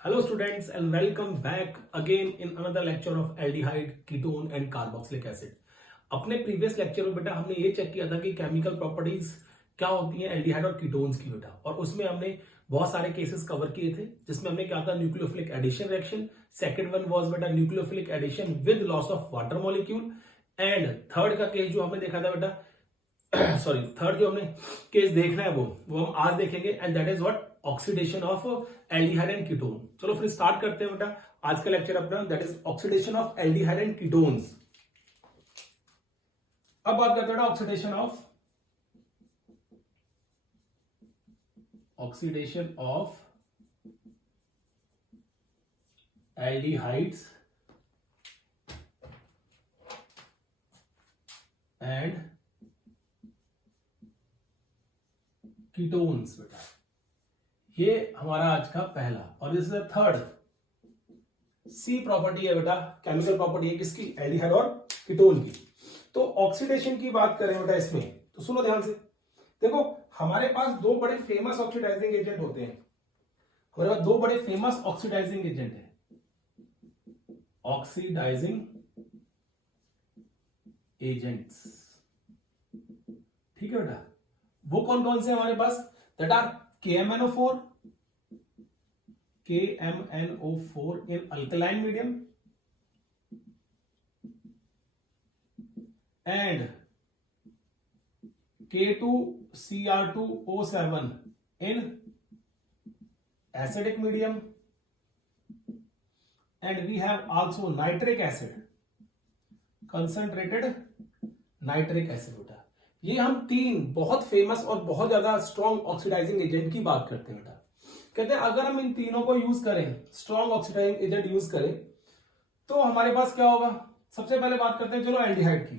Hello students and welcome back again in another lecture of aldehyde, ketone and carboxylic acid. अपने previous lecture में बेटा हमने ये check किया था कि केमिकल प्रॉपर्टीज क्या होती हैं एल्डिहाइड और कीटोन्स की बेटा, और उसमें हमने बहुत सारे केसेस कवर किए थे जिसमें हमने क्या था nucleophilic addition reaction, second one was बेटा nucleophilic addition with loss of water molecule, and third का केस जो हमने देखा था बेटा सॉरी थर्ड जो हमने केस देखना है वो हम आज देखेंगे, and that is what oxidation of aldehyde and ketone. चलो फिर स्टार्ट करते हैं बेटा आज का लेक्चर अपना, that is oxidation of aldehyde and ketones. अब बात करते हैं oxidation of aldehydes and ketones बेटा। ये हमारा आज का पहला और this is the third C property है बेटा, केमिकल प्रॉपर्टी है किसकी, एल्डिहाइड और कीटोन की। तो ऑक्सीडेशन की बात करें बेटा इसमें तो सुनो ध्यान से, देखो हमारे पास दो बड़े फेमस ऑक्सीडाइजिंग एजेंट होते हैं, हमारे पास दो बड़े फेमस ऑक्सीडाइजिंग एजेंट है, ऑक्सीडाइजिंग एजेंट्स, ठीक है बेटा। वो कौन कौन से हमारे पास, that are KMNO4 in alkaline medium and K2Cr2O7 in acidic medium, and we have also nitric acid, concentrated nitric acid बेटा। ये हम तीन बहुत फेमस और बहुत ज्यादा स्ट्रॉन्ग ऑक्सीडाइजिंग एजेंट की बात करते हैं बेटा। कहते हैं अगर हम इन तीनों को यूज करें, स्ट्रॉन्ग ऑक्सीडाइजिंग एजेंट यूज करें तो हमारे पास क्या होगा। सबसे पहले बात करते हैं चलो एल्डिहाइड की,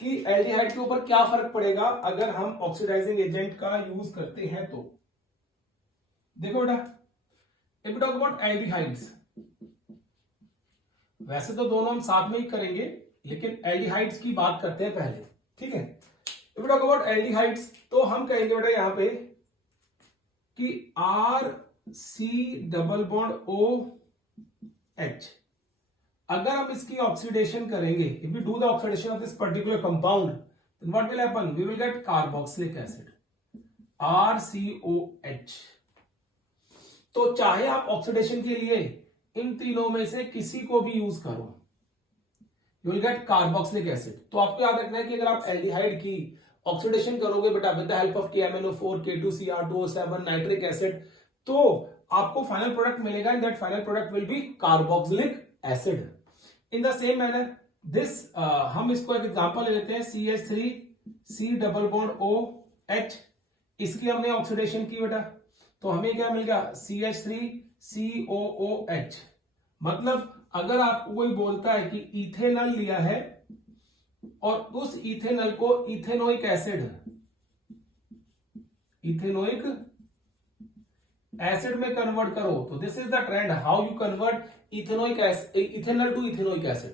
कि एल्डिहाइड के ऊपर क्या फर्क पड़ेगा अगर हम ऑक्सीडाइजिंग एजेंट का यूज करते हैं तो। देखो बेटा, if we talk about aldehydes, वैसे तो दोनों हम साथ में ही करेंगे लेकिन एल्डिहाइड्स की बात करते हैं पहले, ठीक है। If we talk about aldehydes तो हम कहेंगे बेटा यहां पे कि RC≡OH, अगर हम इसकी ऑक्सीडेशन करेंगे, if we do the oxidation of this particular compound, then what will happen, we will get carboxylic acid RCOH। तो चाहे आप ऑक्सीडेशन के लिए इन तीनों में से किसी को भी यूज करो, you will get carboxylic acid. तो आपको याद रखना है कि अगर आप एल्डिहाइड की ऑक्सीडेशन करोगे बेटा with the help of KMNO4 K2Cr2O7 nitric acid, तो आपको फाइनल प्रोडक्ट मिलेगा, and that final product will be carboxylic acid. In the same manner this, हम इसको एक एग्जांपल ले लेते हैं, CH3C≡OH, इसकी हमने ऑक्सीडेशन की बेटा, तो हमें क्या मिल गया, CH3COOH। मतलब अगर आपको कोई बोलता है कि इथेनॉल लिया है और उस इथेनॉल को इथेनोइक एसिड में कन्वर्ट करो, तो this is the trend how you convert ethanol to ethanoic acid,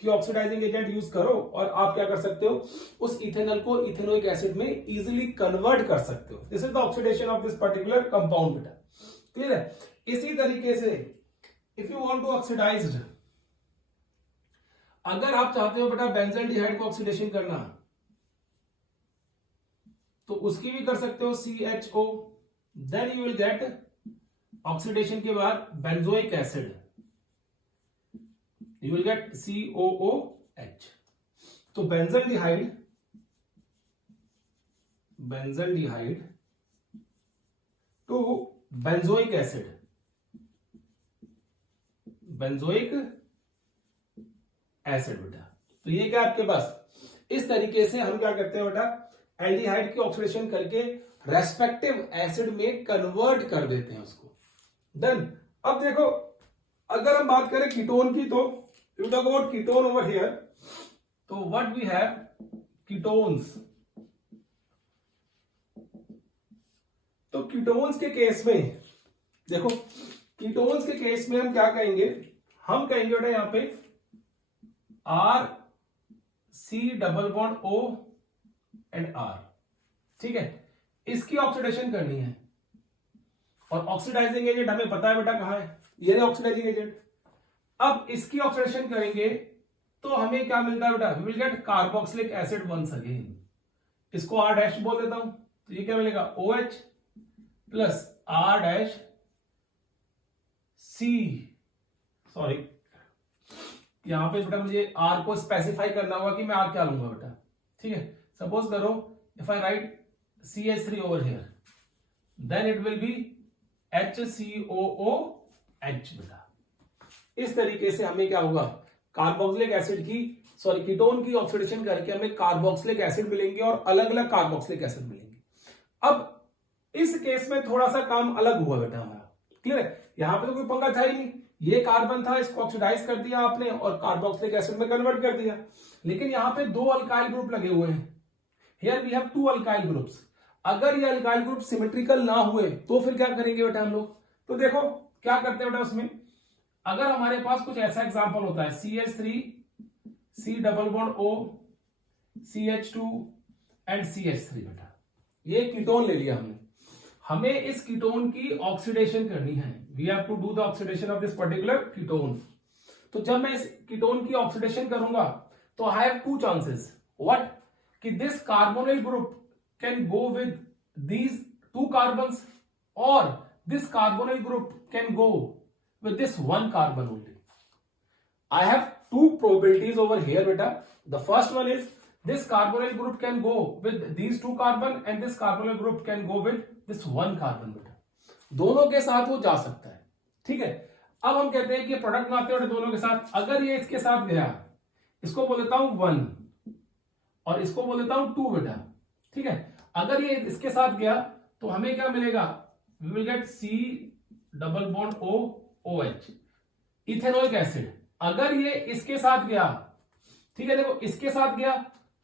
कि ऑक्सीडाइजिंग एजेंट यूज करो और आप क्या कर सकते हो, उस इथेनॉल को इथेनोइक एसिड में इजीली कन्वर्ट कर सकते हो। This is the oxidation of this particular compound बेटा, क्लियर है। इसी तरीके से if you want to oxidized, अगर आप चाहते हो बेटा बेंजल्डिहाइड को ऑक्सीडेशन करना तो उसकी भी कर सकते हो, CHO, then you will get oxidation के बाद benzoic acid, you will get COOH। तो benzaldehyde to benzoic acid, benzoic acid बेटा। तो ये क्या आपके पास, इस तरीके से हम क्या करते हैं बेटा, एल्डिहाइड की ऑक्सीडेशन करके रेस्पेक्टिव एसिड में कन्वर्ट कर देते हैं उसको। देन अब देखो अगर हम बात करें कीटोन की, तो you talk about ketone over here, तो व्हाट वी हैव कीटोन्स। तो कीटोन्स के केस में देखो, कीटोन्स के केस में हम क्या कहेंगे, हम कहेंगे बेटा यहां पे RC≡O एंड R, ठीक है। इसकी ऑक्सीडेशन करनी है और ऑक्सीडाइजिंग एजेंट हमें पता है बेटा कहाँ है, ये रहे ऑक्सीडाइजिंग एजेंट। अब इसकी ऑक्सीडेशन करेंगे तो हमें क्या मिलता है बेटा, we will get carboxylic acid once again. इसको R डैश बोल देता हूं, तो ये क्या मिलेगा OH plus R dash C, sorry यहां पे बेटा मुझे R को स्पेसिफाई करना होगा कि मैं R क्या लूंगा बेटा, ठीक है। सपोज करो if I write CH3 over here, then it will be HCOOH बेटा। इस तरीके से हमें क्या होगा, कार्बोक्सिलिक एसिड की सॉरी कीटोन की ऑक्सीडेशन करके हमें कार्बोक्सिलिक एसिड मिलेंगे और अलग अलग कार्बोक्सिलिक एसिड मिलेंगे। अब इस केस में थोड़ा सा काम अलग हुआ बेटा हमारा, क्लियर है। यहां पे तो कोई पंगा था ही नहीं, ये कार्बन था, इसको ऑक्सीडाइज कर दिया आपने और कार्बोक्सिलिक एसिड में कन्वर्ट कर दिया। लेकिन यहां पे दो अल्काइल ग्रुप लगे हुए हैं, here we have two alkyl groups. अगर ये अल्काइल ग्रुप सिमेट्रिकल ना हुए तो फिर क्या करेंगे बेटा हम लोग, तो देखो क्या करते हैं बेटा उसमें, अगर हमारे पास कुछ ऐसा एग्जांपल होता है CH3 C double bond O CH2 and CH3 बेटा, ये कीटोन ले लिया हमने, हमें इस कीटोन की ऑक्सीडेशन करनी है, we have to do the oxidation of this particular ketone. तो जब मैं इस कीटोन की ऑक्सीडेशन करूंगा तो I have two chances, what, कि this carbonyl group can go with these two carbons और this carbonyl group can go with this one carbon only. I have two probabilities over here beta. The first one is this carbonyl group can go with these two carbon and this carbonyl group can go with this one carbon beta. दोनों के साथ वो जा सकता है, ठीक है। अब हम कहते हैं कि प्रोडक्ट बनाते हैं दोनों के साथ, अगर ये इसके साथ गया, इसको बोल देता हूं 1 और इसको बोल देता हूं 2 बेटा, ठीक है। अगर ये इसके साथ गया तो हमें क्या मिलेगा, we will get C double bond OH ethanoic acid. अगर ये इसके साथ गया, ठीक है, देखो इसके साथ गया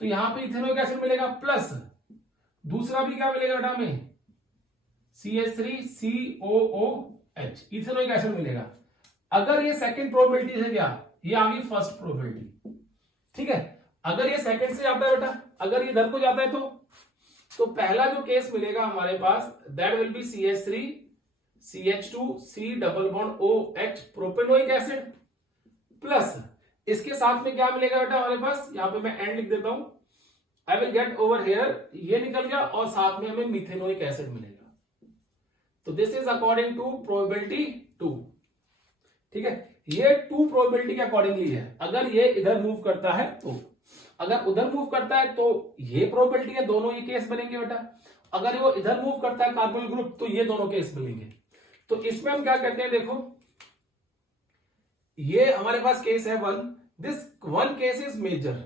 तो यहां पे इथेनोइक एसिड मिलेगा प्लस दूसरा भी क्या मिलेगा बेटा हमें CH3COOH इथेनोइक एसिड मिलेगा। अगर ये सेकंड प्रोबेबिलिटी से गया, ये आ गई फर्स्ट प्रोबेबिलिटी, ठीक है। अगर ये सेकंड से जाता है बेटा, अगर ये इधर को जाता है तो पहला जो केस मिलेगा हमारे पास that will be CH3 CH2 C double bond OH propanoic acid plus इसके साथ में क्या मिलेगा बेटा हमारे पास, यहां पे मैं एंड लिख देता हूं, I will get over here, ये निकल गया और साथ में हमें मिथेनोइक एसिड मिलेगा। तो this is according to probability 2, ठीक है। ये 2 प्रोबेबिलिटी के अकॉर्डिंगली है, अगर ये इधर मूव करता है तो, अगर उधर मूव करता है तो ये प्रोबेबिलिटी है, दोनों ही केस बनेंगे बेटा। अगर वो इधर मूव करता है कार्बोनिल ग्रुप तो ये दोनों केस बनेंगे। तो इसमें हम क्या करते हैं, देखो ये हमारे पास केस है 1, दिस 1 केस इज मेजर,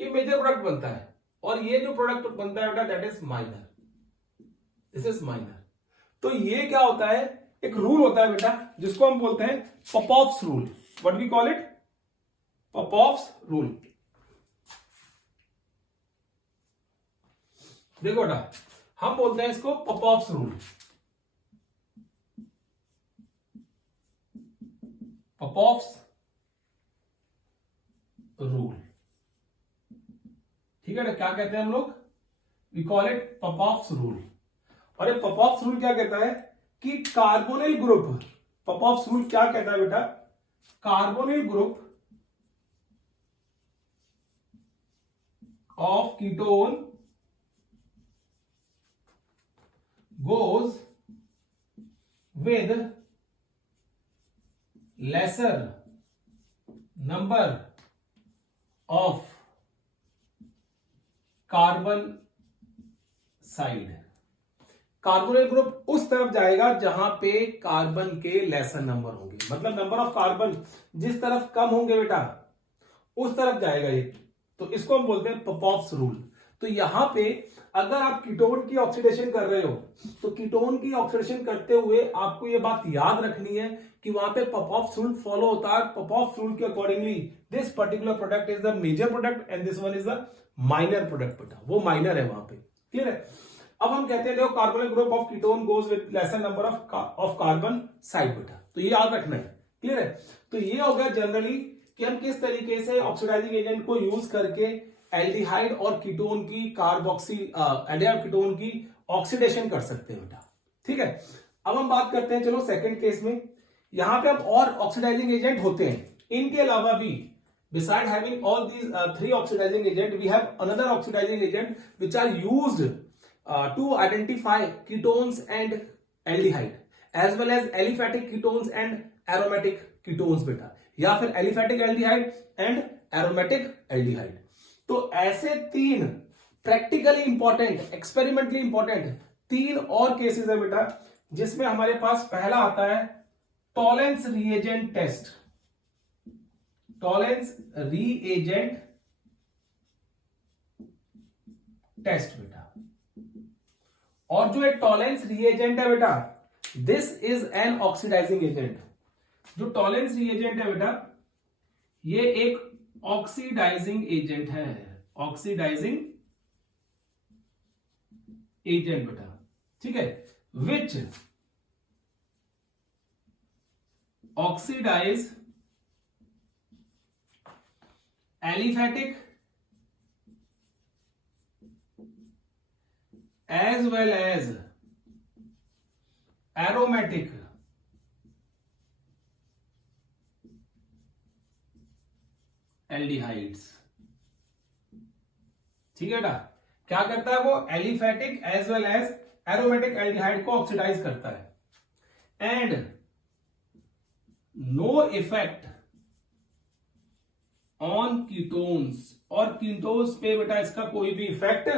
ये मेजर प्रोडक्ट बनता है, और ये जो प्रोडक्ट बनता है बेटा that is minor, this is minor. तो ये क्या होता है, एक रूल होता है बेटा जिसको हम बोलते हैं Popoff's rule, what we call it, Popoff's rule. देखो बेटा हम बोलते हैं इसको पॉपॉफ्स रूल, पॉपॉफ्स रूल, ठीक है। क्या कहते हैं हम लोग, we call it Popoff's rule. और ये पॉपॉफ्स रूल क्या कहता है कि कार्बोनिल ग्रुप, पॉपॉफ्स रूल क्या कहता है बेटा, carbonyl group of ketone goes with lesser number of carbon side। Carbonyl group उस तरफ जाएगा जहां पे कार्बन के लेसर नंबर होंगे, मतलब नंबर ऑफ कार्बन जिस तरफ कम होंगे बेटा उस तरफ जाएगा ये, तो इसको हम बोलते हैं पॉपॉफ्स रूल। तो यहां पे अगर आप कीटोन की ऑक्सीडेशन कर रहे हो तो कीटोन की ऑक्सीडेशन करते हुए आपको ये बात याद रखनी है कि वहां पे पॉपॉफ्स रूल फॉलो होता है। पॉपॉफ्स रूल के accordingly this particular product is the major product and this one is the minor product बेटा, वो माइनर है वहां पे, क्लियर है। अब हम कहते हैं देखो carbonyl group of ketone goes with laser number of carbon side बेटा, तो ये याद रखना है, क्लियर है। तो ये हो गया जनरली कि हम किस तरीके से ऑक्सीडाइजिंग एजेंट को यूज करके एल्डिहाइड और कीटोन की कार्बोक्सी एल्डिहाइड कीटोन की ऑक्सीडेशन कर सकते हैं बेटा, ठीक है, अब हम बात करते हैं चलो सेकंड केस में। यहां पे अब और ऑक्सीडाइजिंग एजेंट होते हैं, इनके अलावा भी besides having all these three oxidizing agent, we have another oxidizing agent which are used to identify ketones and aldehyde as well as aliphatic ketones and aromatic ketones बेटा, या फिर aliphatic aldehyde and aromatic aldehyde। तो ऐसे तीन practically important, experimentally important तीन और cases है बेटा, जिसमें हमारे पास पहला आता है Tollens reagent test, Tollens reagent test बेटा। और जो एक टॉलेंस रीएजेंट है बेटा, this is an oxidising agent. जो टॉलेंस रीएजेंट है बेटा, ये एक ऑक्सीडाइजिंग एजेंट है, ऑक्सीडाइजिंग एजेंट बेटा, ठीक है, which oxidise aliphatic as well as aromatic aldehydes। ठीक है बेटा, क्या करता है वो, aliphatic as well as aromatic aldehyde को ऑक्सीडाइज करता है, and no effect on ketones, और कीटोन्स पे बेटा इसका कोई भी इफेक्ट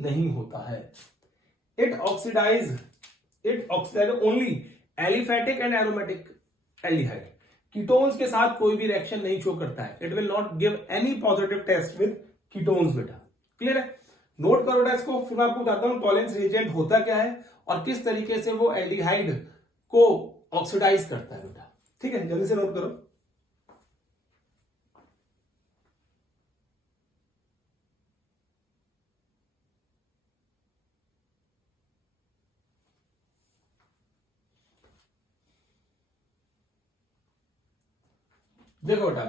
नहीं होता है। It oxidize only aliphatic and aromatic aldehyde, ketones के साथ कोई भी रिएक्शन नहीं शो करता है। It will not give any positive test with ketones बेटा, क्लियर है। नोट करो बेटा इसको, फिर मैं आपको बताता हूं टॉलेंस रिएजेंट होता क्या है और किस तरीके से वो एल्डिहाइड को ऑक्सीडाइज करता है बेटा, ठीक है, जल्दी से नोट करो। देखो बेटा,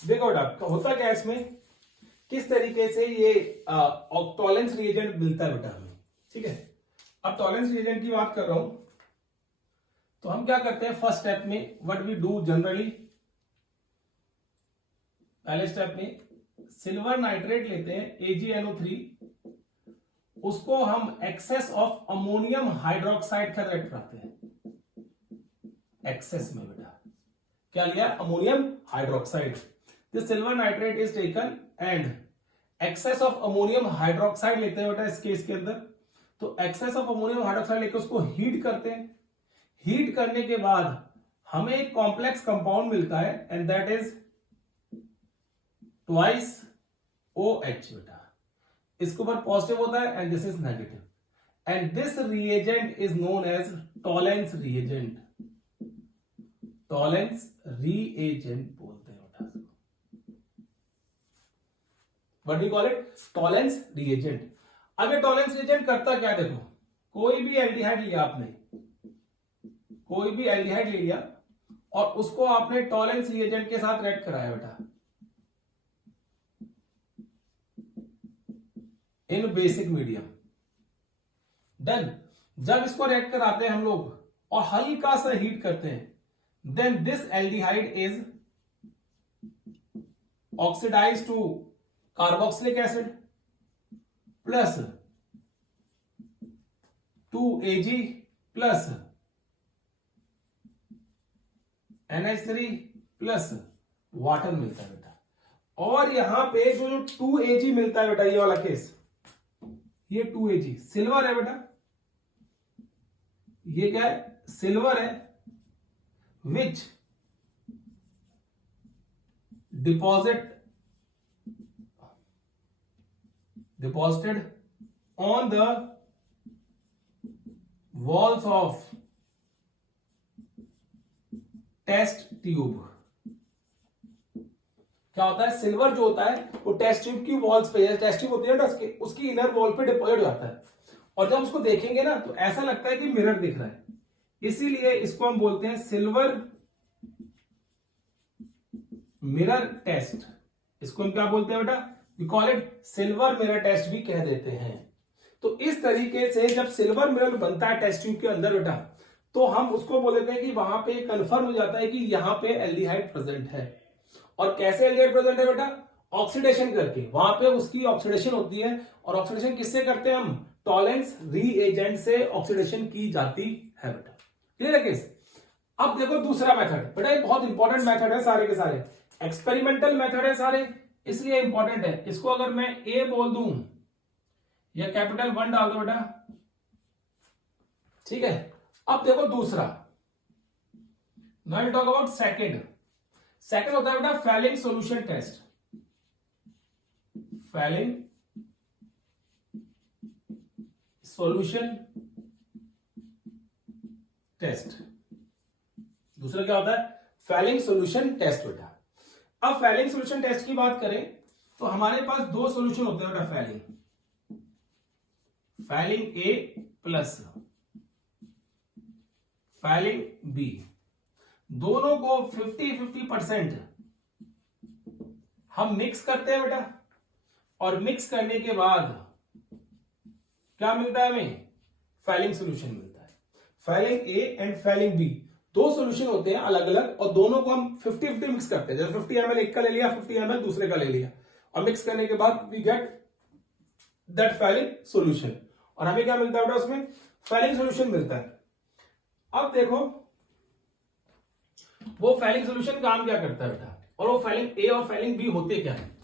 देखो बेटा होता क्या है इसमें, किस तरीके से ये टॉलेंस रिएजेंट मिलता है बेटा हमें, ठीक है। अब टॉलेंस रिएजेंट की बात कर रहा हूं, तो हम क्या करते हैं फर्स्ट स्टेप में, व्हाट वी डू जनरली, पहले स्टेप में सिल्वर नाइट्रेट लेते हैं AgNO3, उसको हम एक्सेस ऑफ अमोनियम हाइड्रोक्साइड का रिएक्ट कराते हैं, एक्सेस में बेटा क्या लिया, ammonium hydroxide. The silver nitrate is taken and excess of ammonium hydroxide लेते हैं बेटा इस केस के अंदर। तो excess of ammonium hydroxide लेकर उसको हीट करते हैं, हीट करने के बाद हमें एक कॉम्प्लेक्स कंपाउंड मिलता है and that is twice OH बेटा, इसके ऊपर पॉजिटिव होता है and this is negative, and this reagent is known as Tollens reagent, Tollens reagent बोलते हैं बेटा, what we call it, Tollens reagent. अब ये टॉलेंस रिएजेंट करता क्या है, देखो कोई भी एल्डिहाइड लिया आपने, कोई भी एल्डिहाइड ले लिया और उसको आपने टॉलेंस रिएजेंट के साथ रिएक्ट कराया बेटा इन बेसिक मीडियम, देन जब इसको रिएक्ट कराते हैं हम लोग और हल्का सा हीट करते हैं, then this aldehyde is oxidize to carboxylic acid plus 2Ag plus NH3 plus water मिलता है बेटा। और यहां पे जो 2Ag मिलता है बेटा, ये वाला केस, ये 2Ag सिल्वर है बेटा, ये क्या है, सिल्वर है, which deposit deposited on the walls of test tube. क्या होता है, सिल्वर जो होता है वो टेस्ट ट्यूब की वॉल्स पे, टेस्ट ट्यूब होती है ना उसकी इनर वॉल पे डिपॉजिट हो जाता है, और जब उसको देखेंगे ना तो ऐसा लगता है कि मिरर दिख रहा है, इसीलिए इसको हम बोलते हैं सिल्वर मिरर टेस्ट। इसको हम क्या बोलते हैं बेटा, we call it silver mirror test भी कह देते हैं। तो इस तरीके से जब सिल्वर मिरर बनता है टेस्ट ट्यूब के अंदर बेटा, तो हम उसको बोल देते हैं कि वहां पे कंफर्म हो जाता है कि यहां पे एल्डिहाइड प्रेजेंट है। और कैसे एल्डिहाइड प्रेजेंट है बेटा, ऑक्सीडेशन करके, वहां पे उसकी ऑक्सीडेशन होती है, और ऑक्सीडेशन किससे करते हैं हम, टॉलेंस रीएजेंट से ऑक्सीडेशन की जाती है बेटा। क्लियर है केस। अब देखो दूसरा मेथड बेटा, ये बहुत इंपॉर्टेंट मेथड है, सारे के सारे एक्सपेरिमेंटल मेथड है सारे, इसलिए इंपॉर्टेंट है। इसको अगर मैं ए बोल दूं या कैपिटल 1 डाल दो बेटा, ठीक है। अब देखो दूसरा, now talk about second. Second होता है बेटा Fehling solution test. Fehling solution test. दूसरा क्या होता है, फैलिंग सॉल्यूशन टेस्ट बेटा। अब फैलिंग सॉल्यूशन टेस्ट की बात करें तो हमारे पास दो सॉल्यूशन होते हैं बेटा, फैलिंग ए प्लस फैलिंग बी, दोनों को 50-50% हम मिक्स करते हैं बेटा, और मिक्स करने के बाद क्या मिलता है हमें, फैलिंग सॉल्यूशन मिलता है। Fehling A and Fehling B दो सॉल्यूशन होते हैं अलग अलग, और दोनों को हम 50-50 मिक्स करते हैं। जैसे 50 ml एक का ले लिया, 50 ml दूसरे का ले लिया, और मिक्स करने के बाद we get that Fehling solution, और हमें क्या मिलता है बेटा, उसमें फैलिंग सॉल्यूशन मिलता है। अब देखो वो फैलिंग सॉल्यूशन काम क्या करता है बेटा, और वो फैलिंग ए और फैलिंग बी होते क्या है।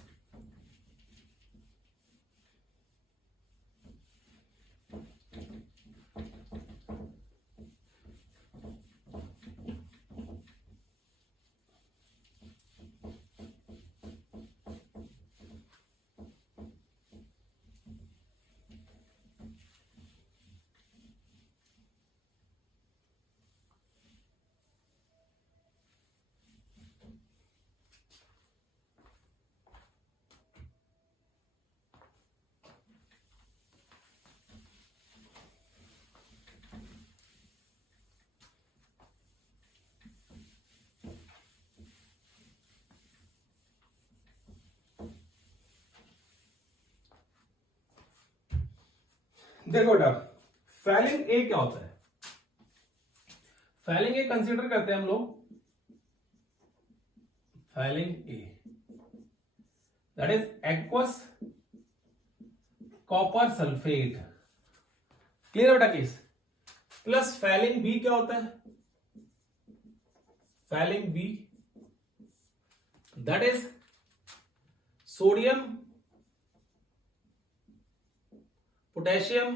देखो बेटा, फैलिंग ए क्या होता है, फैलिंग ए कंसीडर करते हैं हम लोग, Fehling A that is aqueous copper sulphate. Clear है बेटा केस। प्लस फैलिंग बी क्या होता है, Fehling B that is sodium potassium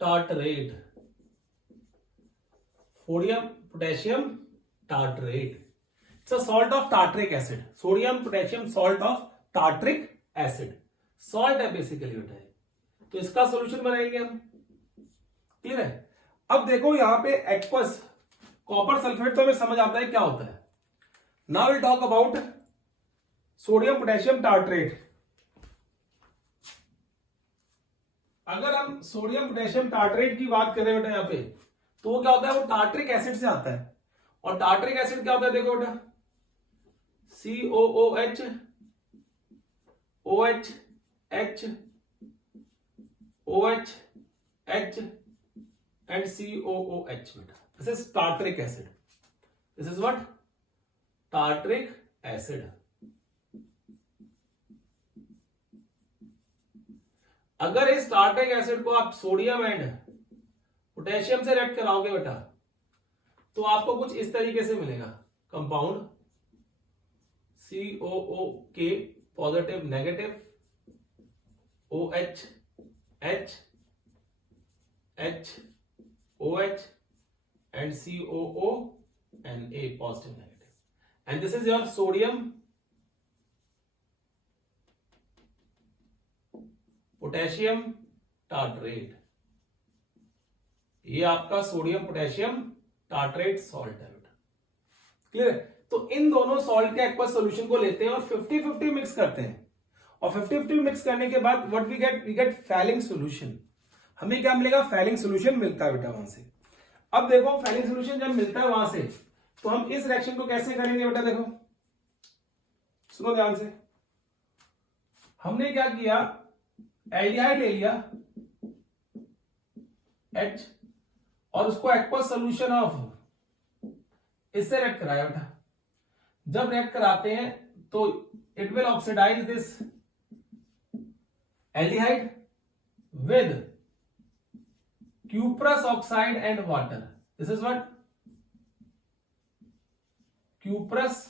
tartrate, sodium potassium tartrate, it's a salt of tartaric acid. Sodium potassium salt of tartaric acid, salt है basically बेटा, तो इसका solution बनाएंगे हम। क्लियर है। अब देखो यहां पे एक्वस कॉपर सल्फेट तो हमें समझ आता है क्या होता है। Now will talk about sodium potassium tartrate. अगर हम सोडियम पोटेशियम टार्ट्रेट की बात करें बेटा यहां पे, तो वो क्या होता है, वो टार्ट्रिक एसिड से आता है। और टार्ट्रिक एसिड क्या होता है, देखो बेटा COOH OH H OH H and COOH बेटा, this is tartaric acid. This is what, tartaric acid. अगर इस टार्ट्रिक एसिड को आप सोडियम एंड पोटेशियम से रिएक्ट कराओगे बेटा, तो आपको कुछ इस तरीके से मिलेगा compound COOK positive negative, OH H H OH and COO and A positive negative, and this is your sodium potassium tartrate, ये आपका सोडियम पोटेशियम टार्ट्रेट सॉल्ट है बेटा। क्लियर है? तो इन दोनों सॉल्ट के एक्वस सोल्यूशन को लेते हैं और 50-50 मिक्स करते हैं, और 50-50 मिक्स करने के बाद what we get Fehling solution. हमें क्या मिलेगा? फैलिंग सोल्यूशन मिलता है बेटा वहां से। अब देखो फैलिंग सोल्यूशन जब मिलता है वहां से, तो हम इस रिएक्शन को कैसे करेंगे बेटा? देखो सुनो ध्यान से। हमने क्या किया, एल्डिहाइड ले लिया H और उसको एक्वस सोल्यूशन ऑफ इससे रिएक्ट कराया बेटा। जब रिएक्ट कराते हैं तो it will oxidize this aldehyde with cuprous oxide and water. This is what? Cuprous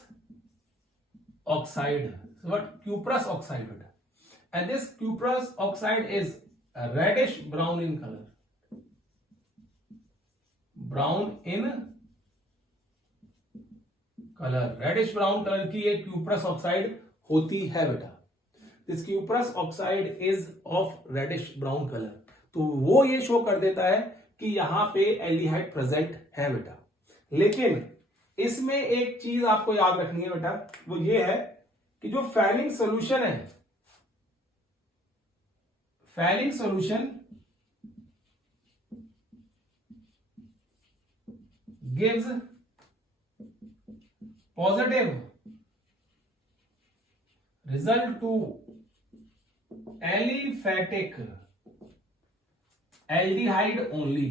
oxide. So what? Cuprous oxide. And this cuprous oxide is reddish brown in color. Brown in color. Reddish brown color की ये cuprous oxide होती है बेटा। This cuprous oxide is of reddish brown color. तो वो ये show कर देता है कि यहां पे एल्डिहाइड प्रेजेंट है बेटा। लेकिन इसमें एक चीज आपको याद रखनी है बेटा, वो ये है कि जो फैलिंग सॉल्यूशन है, Fehling solution gives positive result to aliphatic aldehyde only.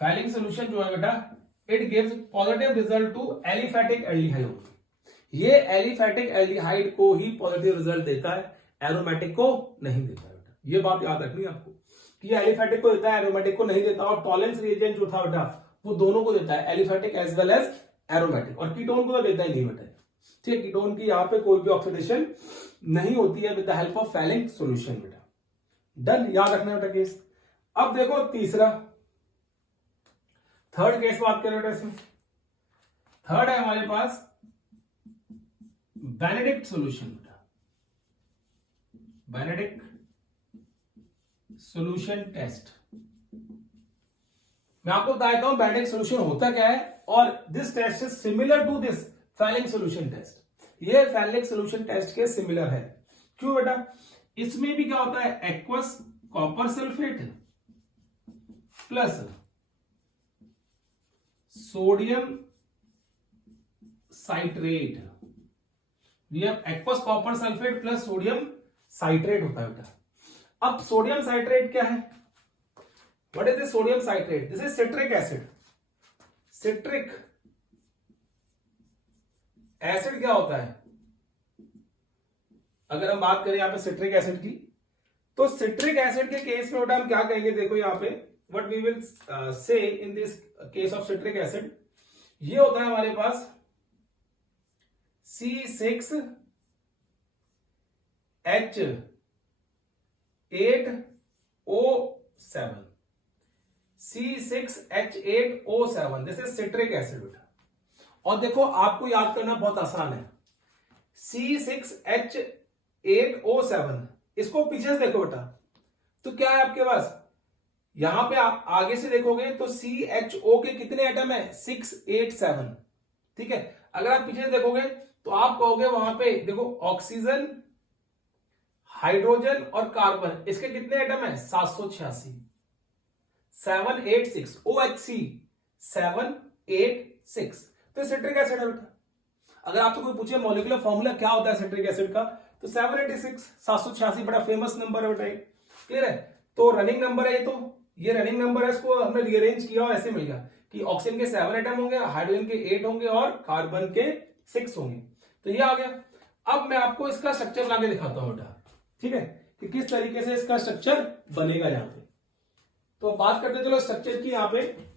Fehling solution जो है बेटा, it gives positive result to aliphatic aldehyde only. ये एलिफैटिक एल्डिहाइड को ही पॉजिटिव रिजल्ट देता है, एरोमेटिक को नहीं देता है बेटा। ये बात याद रखनी है आपको कि ये एलिफैटिक को देता है, एरोमेटिक को नहीं देता। और टॉलेंस रिएजेंट जो था बेटा, वो दोनों को देता है, aliphatic as well as aromatic. और कीटोन को तो देता ही नहीं बेटा। ठीक है, कीटोन की यहां पे कोई भी ऑक्सीडेशन नहीं होती है with the help of falling solution बेटा। डन, याद रखना बेटा केस। अब देखो तीसरा, थर्ड केस बात करें बेटा। इसमें थर्ड है हमारे पास बेनेडिक्ट सॉल्यूशन बेटा। Benedict solution test. मैं आपको बता देता हूं बेनेडिक्ट सॉल्यूशन होता क्या है, और this test is similar to this Fehling solution test. ये फैलिंग सॉल्यूशन टेस्ट के सिमिलर है। क्यों बेटा? इसमें भी क्या होता है, aqueous copper sulphate plus sodium citrate. ये aqueous copper sulphate plus sodium citrate होता है बेटा। अब सोडियम साइट्रेट क्या है? What is this sodium citrate? This is citric acid. Citric acid क्या होता है? अगर हम बात करें यहां पे सिट्रिक एसिड की, तो सिट्रिक एसिड के केस में बेटा हम क्या कहेंगे? देखो यहां पे what we will say in this case of citric acid, ये होता है हमारे पास C6H8O7। C6H8O7 this is citric acid बेटा। और देखो आपको याद करना बहुत आसान है, C6H8O7, इसको पीछे से देखो बेटा, तो क्या है आपके पास? यहां पे आगे से देखोगे तो CHO के कितने एटम है? 687। ठीक है, अगर आप पीछे से देखोगे तो आप कहोगे वहां पे देखो ऑक्सीजन, हाइड्रोजन और कार्बन, इसके कितने एटम है? 786। 786 OHC 786। तो सिट्रिक एसिड है बेटा। अगर आपसे कोई पूछे मॉलिक्यूलर फॉर्मूला क्या होता है सिट्रिक एसिड का, तो 786 786 बड़ा फेमस नंबर है बेटा। क्लियर है? तो रनिंग नंबर है ये रनिंग नंबर है, इसको हमने रीअरेंज किया और ऐसे मिल गया कि ऑक्सीजन के 7 एटम होंगे, हाइड्रोजन के 8 होंगे और कार्बन के 6 होंगे। तो ये आ गया। अब मैं आपको इसका स्ट्रक्चर लाके दिखाता हूं बेटा, ठीक है, कि किस तरीके से इसका स्ट्रक्चर बनेगा यहां पे। तो बात करते चलो स्ट्रक्चर की। यहां पे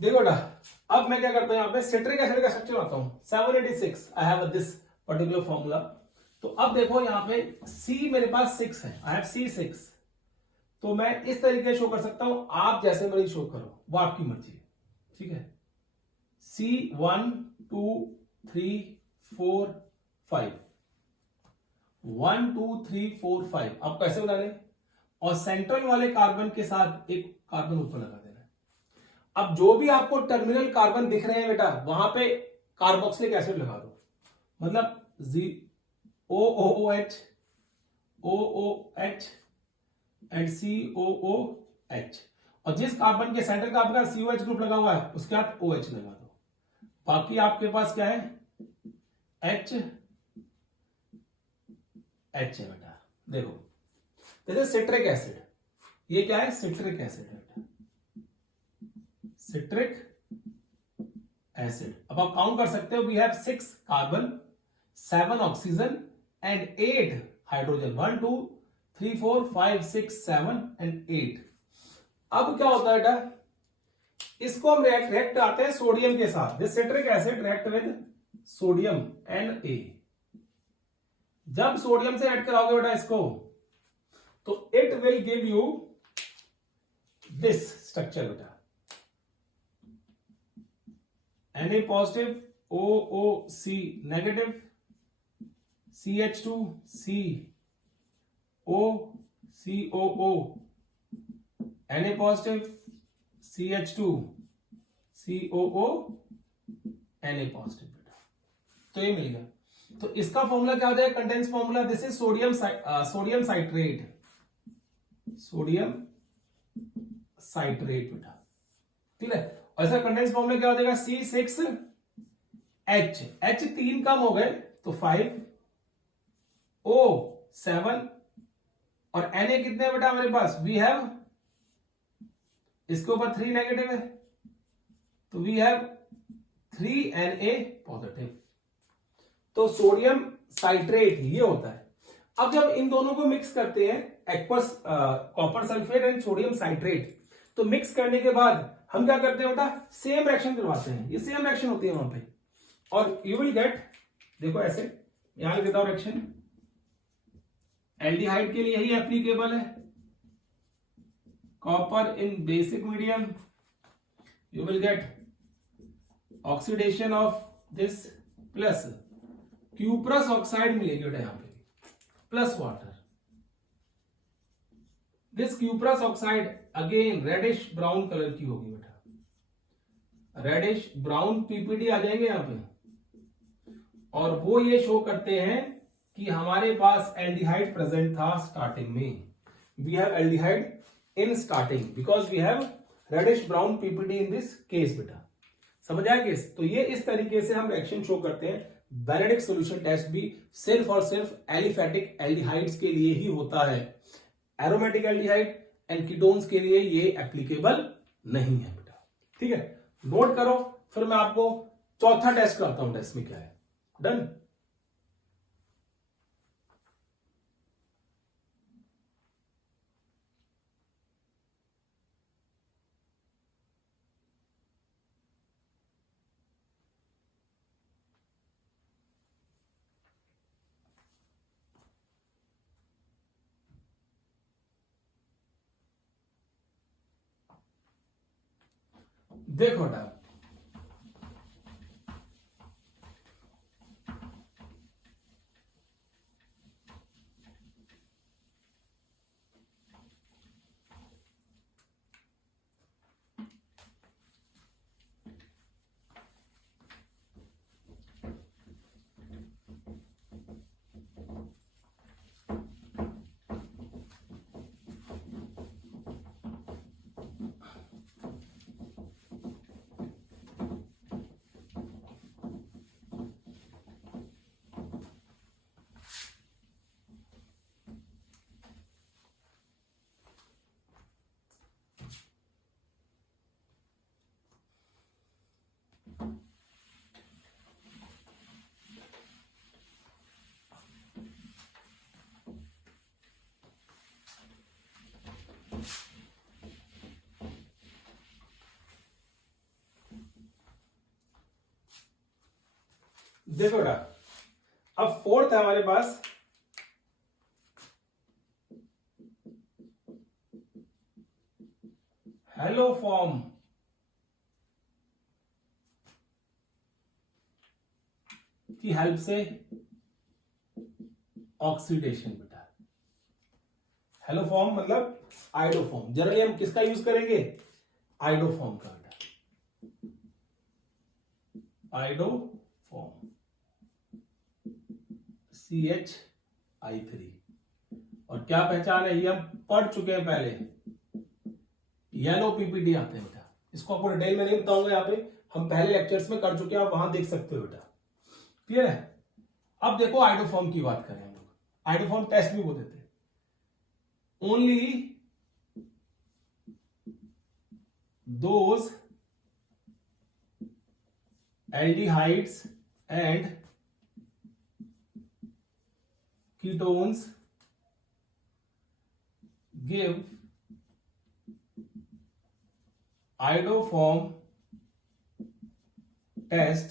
देखो बेटा, अब मैं क्या करता हूं, यहां पे सिट्रिक एसिड का स्ट्रक्चर आता हूं 786, I have this particular formula. तो अब देखो यहां पे C मेरे पास 6 है, आई हैव C6, तो मैं इस तरीके शो कर सकता हूं, आप जैसे मर्जी शो करो, वो आपकी मर्जी है, ठीक है। C1 2 3 4 5, 1 2 3 4 5 आप कैसे बना लें, और सेंट्रल वाले कार्बन के साथ एक कार्बन ऊपर लगा देना है। अब जो भी आपको टर्मिनल कार्बन दिख रहे हैं बेटा, वहां पे कार्बोक्सिलिक एसिड लगा दो, मतलब OOH OOH एंड COOH, और जिस कार्बन के सेंट्रल कार्बन का COH ग्रुप लगा हुआ है उसके साथ OH लगा दो। बाकी आपके पास क्या है, H है बेटा। देखो जैसे सिट्रिक एसिड, ये क्या है, सिट्रिक एसिड बेटा, सिट्रिक एसिड। अब आप काउंट कर सकते हो, we have 6 carbon, 7 oxygen and 8 hydrogen, 1 2 3 4 5 6 7 and 8। अब क्या होता है बेटा, इसको हम रिएक्ट आते हैं सोडियम के साथ, this citric acid react with sodium Na। जब सोडियम से ऐड कराओगे बेटा इसको, तो it will give you this structure बेटा, Na positive, OOC negative, CH2 COO, Na positive, CH2 COO, Na positive बेटा। तो ये मिल गया। तो इसका फॉर्मूला क्या हो जाएगा, condense formula, this is sodium citrate, sodium citrate बेटा, ठीक है। और इसका कंडेंस फॉर्मूला क्या हो जाएगा, C6H, H 3 कम हो गए तो 5, O 7, और Na कितने हैं बेटा हमारे पास, वी हैव, इसके ऊपर 3 नेगेटिव है तो वी हैव 3 Na पॉजिटिव। तो सोडियम साइट्रेट ये होता है। अब जब इन दोनों को मिक्स करते हैं, aqueous copper sulphate and sodium citrate, तो मिक्स करने के बाद हम क्या करते हैं बेटा, सेम रिएक्शन करवाते हैं, ये सेम रिएक्शन होती है वहां पे, और यू विल गेट, देखो ऐसे यहां लिख देता हूं रिएक्शन, एल्डिहाइड के लिए यही एप्लीकेबल है, copper in basic medium, you will get oxidation of this plus cuprous oxide मिलेगी बेटा यहां पे, plus water, this cuprous oxide again reddish brown colour की होगी बेटा, रेडिश ब्राउन पीपीडी आ जाएंगे यहां पे, और वो ये शो करते हैं कि हमारे पास एल्डिहाइड प्रेजेंट था स्टार्टिंग में, we have aldehyde in starting because we have reddish brown PPD in this case बेटा, समझ आया केस। तो ये इस तरीके से हम रिएक्शन शो करते हैं। बेनेडिक्ट सॉल्यूशन टेस्ट भी सिर्फ और सिर्फ एलिफेटिक एल्डिहाइड्स के लिए ही होता है, एरोमेटिक एल्डिहाइड एंड कीटोन्स के लिए ये एप्लीकेबल नहीं है बेटा, ठीक है। नोट करो, फिर मैं आपको चौथा टेस्ट कराता हूं, टेस्ट में क्या है, डन। देखो बेटा, देखो बेटा, अब फोर्थ है हमारे पास हेलो फॉर्म की हेल्प से ऑक्सीडेशन बेटा। हेलो फॉर्म मतलब आइडोफॉर्म, जनरली हम किसका यूज करेंगे? आइडोफॉर्म का बेटा, आइडोफॉर्म CH3। और क्या पहचान है, ये हम पढ़ चुके हैं पहले, येलो पीपीटी आते हैं बेटा। इसको आपको डिटेल में नहीं बताऊंगा, यहाँ पे हम पहले लेक्चर्स में कर चुके हैं, आप वहां देख सकते हो बेटा। क्लियर है? अब देखो आइडोफॉर्म की बात करें हम लोग, आइडोफॉर्म टेस्ट भी बोलते थे। Only those aldehydes and ketones give iodoform test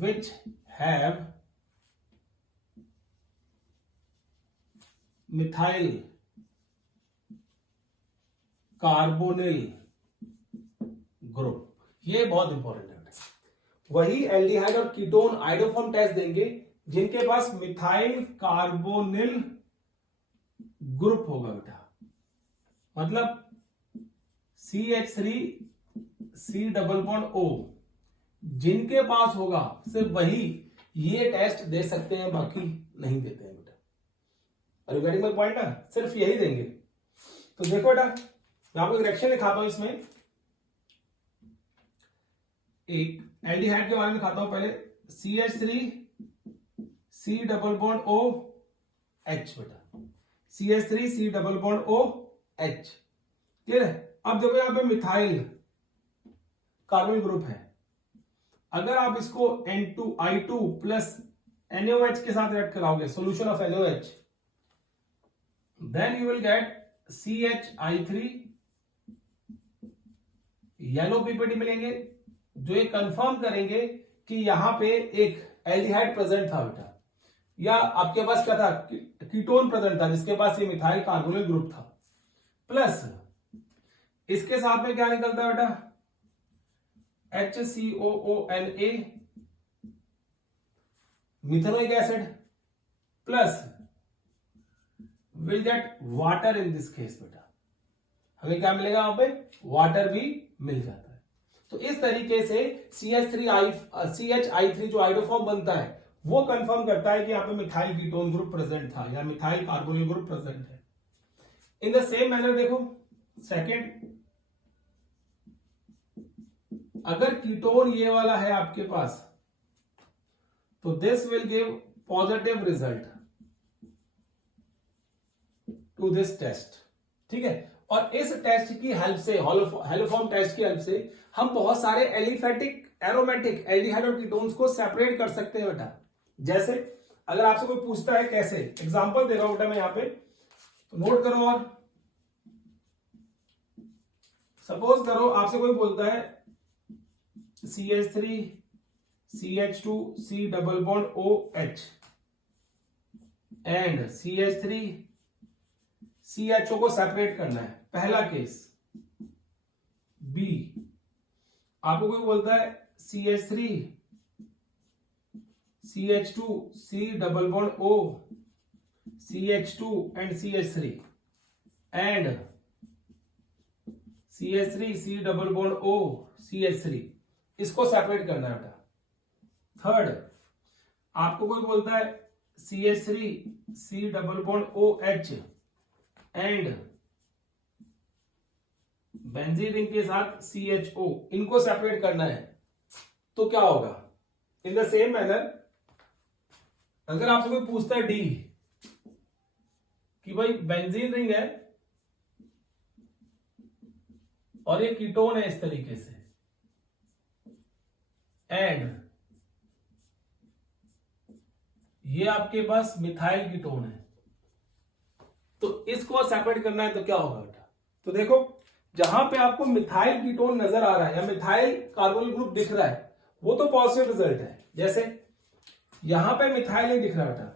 which have methyl carbonyl group. ये बहुत इंपॉर्टेंट है। वही एल्डिहाइड और कीटोन आइडोफॉर्म टेस्ट देंगे जिनके पास मिथाइल कार्बोनिल ग्रुप होगा बेटा। मतलब CH3C+O जिनके पास होगा सिर्फ वही ये टेस्ट दे सकते हैं, बाकी नहीं देते हैं बेटा। अरे वेरी माय पॉइंट है, सिर्फ यही देंगे। तो देखो बेटा, मैं आपको रिएक्शन दिखाता हूं। इसमें एक एल्डिहाइड के बारे में दिखाता हूं पहले, CH3C+OH बेटा, CH3C+OH। क्लियर है? अब देखो यहां पे मिथाइल कार्बन ग्रुप है। अगर आप इसको N2I2 प्लस NaOH के साथ रिएक्ट कराओगे, solution of NaOH, then you will get CH3। Yellow ppt मिलेंगे जो ये कंफर्म करेंगे कि यहां पे एक एल्डिहाइड प्रेजेंट था बेटा, या आपके पास क्या था, कीटोन प्रेजेंट था जिसके पास ये मिथाइल कार्बोनिल ग्रुप था। प्लस इसके साथ में क्या निकलता है बेटा, HCOONA methanoic acid, plus will get water in this case बेटा। हमें क्या मिलेगा वहां पे, वाटर भी मिल जाता है। तो इस तरीके से CH3 जो आइडोफॉर्म बनता है वो कंफर्म करता है कि यहां पे मिथाइल कीटोन ग्रुप प्रेजेंट था या मिथाइल कार्बोनिल ग्रुप प्रेजेंट है। इन द सेम मैनर देखो सेकेंड, अगर कीटोन ये वाला है आपके पास तो this will give positive result to this test. ठीक है? और इस टेस्ट की हेल्प से, हेलोफॉर्म टेस्ट की हेल्प से हम बहुत सारे एलिफेटिक एरोमेटिक एल्डिहाइड और कीटोन्स को सेपरेट कर सकते हैं बेटा। जैसे अगर आपसे कोई पूछता है कैसे, एग्जांपल दे रहा हूं बेटा मैं यहां पे, तो नोट करो। और सपोज करो आपसे कोई बोलता है CH3 CH2 C+OH and CH3 CHO को सेपरेट करना है, पहला केस। बी, आपको कोई बोलता है CH3 CH2 C+O CH2 and CH3 and CH3 C+O CH3, इसको सेपरेट करना है बेटा। थर्ड, आपको कोई बोलता है CH3 C+OH and benzene ring के साथ CHO, इनको सेपरेट करना है, तो क्या होगा? इन द सेम मैनर अगर आपसे कोई पूछता है डी कि भाई बेंजीन रिंग है और ये कीटोन है इस तरीके से, एंड ये आपके पास मिथाइल कीटोन है, तो इसको सेपरेट करना है, तो क्या होगा बेटा? तो देखो जहां पे आपको मिथाइल कीटोन नजर आ रहा है या मिथाइल कार्बोनिल ग्रुप दिख रहा है, वो तो पॉजिटिव रिजल्ट है। जैसे यहां पे मिथाइल नहीं दिख रहा बेटा,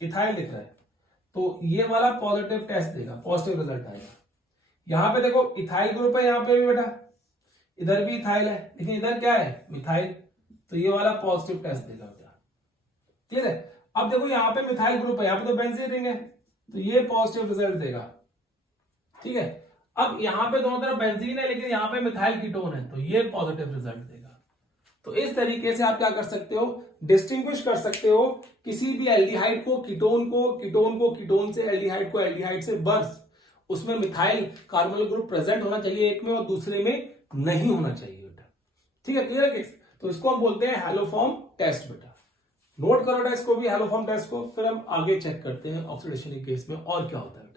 इथाइल दिख रहा है, तो ये वाला पॉजिटिव टेस्ट देगा, पॉजिटिव रिजल्ट आएगा। यहां पे देखो इथाइल ग्रुप है, यहां पे भी बेटा, इधर भी इथाइल है, लेकिन इधर क्या है, मिथाइल, तो ये वाला पॉजिटिव टेस्ट देगा बेटा। ठीक है, अब देखो यहां पे मिथाइल ग्रुप है, यहां पे तो बेंजीन रिंग है, तो ये पॉजिटिव रिजल्ट देगा। ठीक है, अब यहां पे दोनों तरफ बेंजीन है, लेकिन यहां पे मिथाइल कीटोन है, तो ये पॉजिटिव रिजल्ट देगा। तो इस तरीके से आप क्या कर सकते हो, डिस्टिंग्विश कर सकते हो किसी भी एल्डिहाइड को कीटोन को, कीटोन को कीटोन से, एल्डिहाइड को एल्डिहाइड से, बस उसमें मिथाइल कार्बोनिल ग्रुप प्रेजेंट होना चाहिए एक में और दूसरे में नहीं होना चाहिए बेटा। ठीक है, क्लियर केस। तो इसको हम बोलते हैं हैलोफॉर्म टेस्ट बेटा। नोट करो टेस्ट को भी, हैलोफॉर्म टेस्ट को, फिर हम आगे चेक करते हैं ऑक्सीडेशन के केस में और क्या होता है बेटा।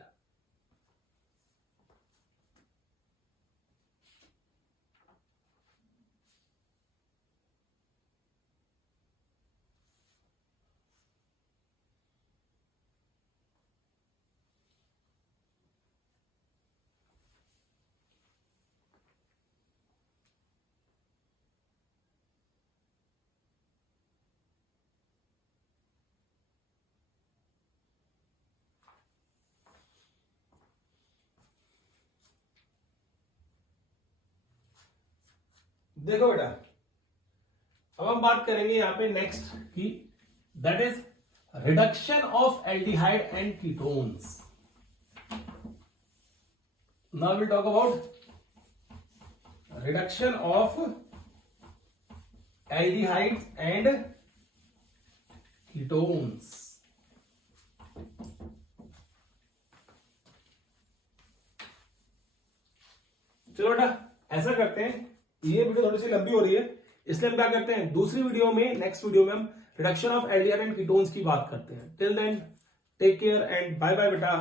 देखो बेटा, अब हम बात करेंगे यहां पे नेक्स्ट की, that is reduction of aldehyde and ketones. Now will talk about reduction of aldehydes and ketones. चलो बेटा, ऐसा करते हैं, ये वीडियो थोड़ी सी लंबी हो रही है, इसलिए हम क्या करते हैं, दूसरी वीडियो में, नेक्स्ट वीडियो में हम reduction of aldehyde and ketones की बात करते हैं। Till then take care and bye bye बेटा।